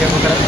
Assalamualaikum.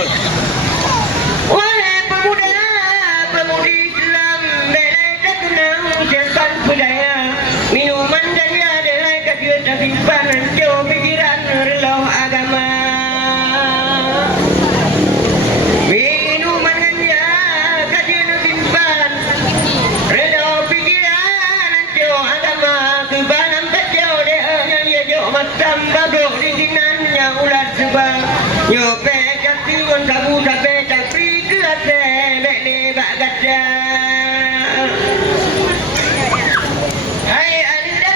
Wahai pemuda-pemudi Islam, belai terkenang serban budaya, minuman dan adalah kegiatan simpanan jauh pikiran relau agama. Minuman ganja kajian simpan relau pikiran jauh agama, kebanan kacau dehanya ia jauh matam babuk di dinannya ulat sebang nyope jatiwan kabu tape tapi kerate bele bak gada. Hai adinda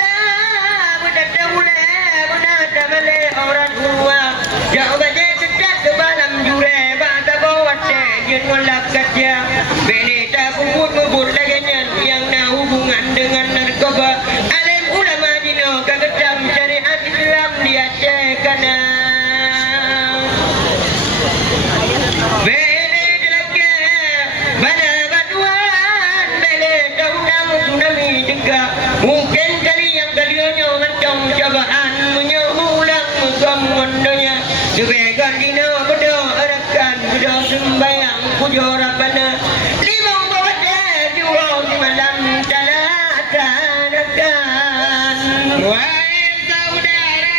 budak mule budak male orang tua jauh baje dekat ke balam jure bata bawa je ngolak gada bele tak bubur laganya yang na hubungan dengan narkoba. Alim ulama dino kagedam syariat Islam dia cekana. Bele delake pada batuan bele daun tsunami juga mungkin kali yang kalinya macam cobaan menyehulang mengamondanya sebagai dina bedo arakan bedo sembayang pujo rabbana lima bawa jiwa di malam talatan wahai saudara.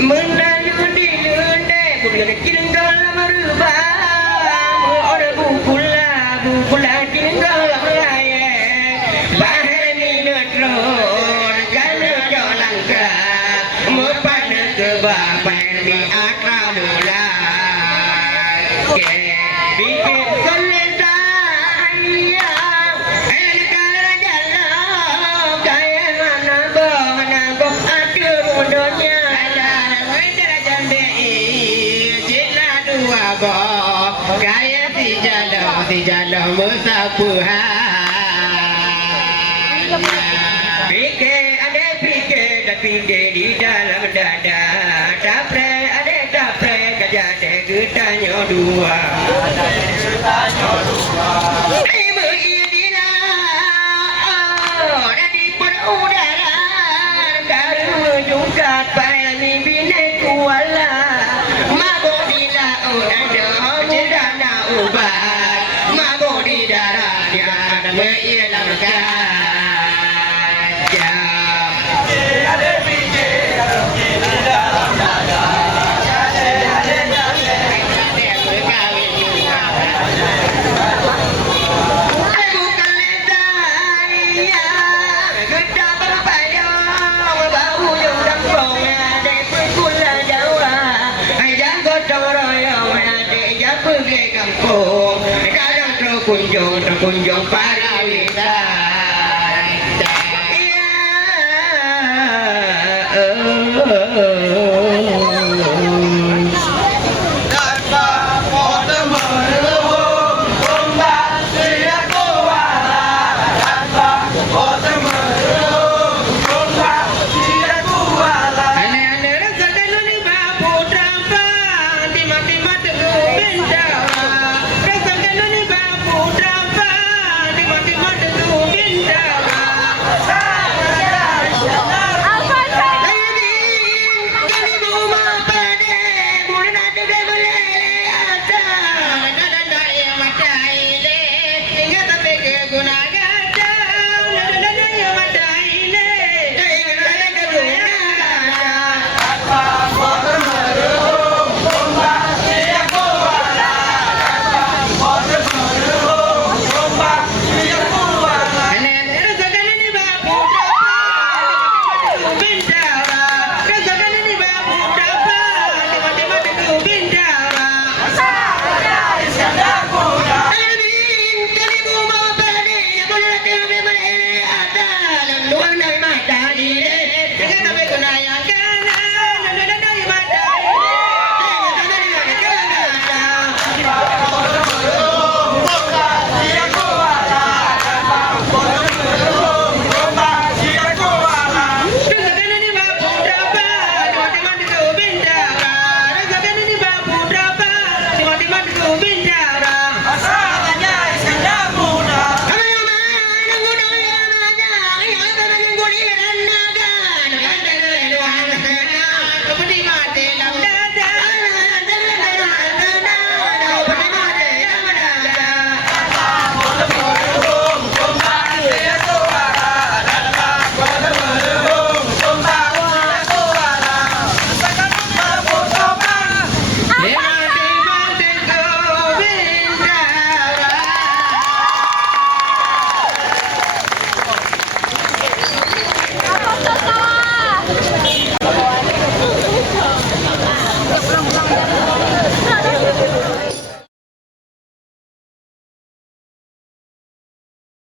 Menayu di lende bulan kingal merubah orang bukula kingal meraya bahani netron kana jolangka mepan ke bapan di akal mulai ke bikin kelenda ya enak jalan kaya mana bok atur mundonya gaya si jalan musapuhan pikir di dalam dada dapre kejade getanya dua di udara karu juga payani bine kuala mabuk di laut ada mudana ubat mabuk di darat dia ada mengilang gajah. Ada fikir di dalam dada kunjung pari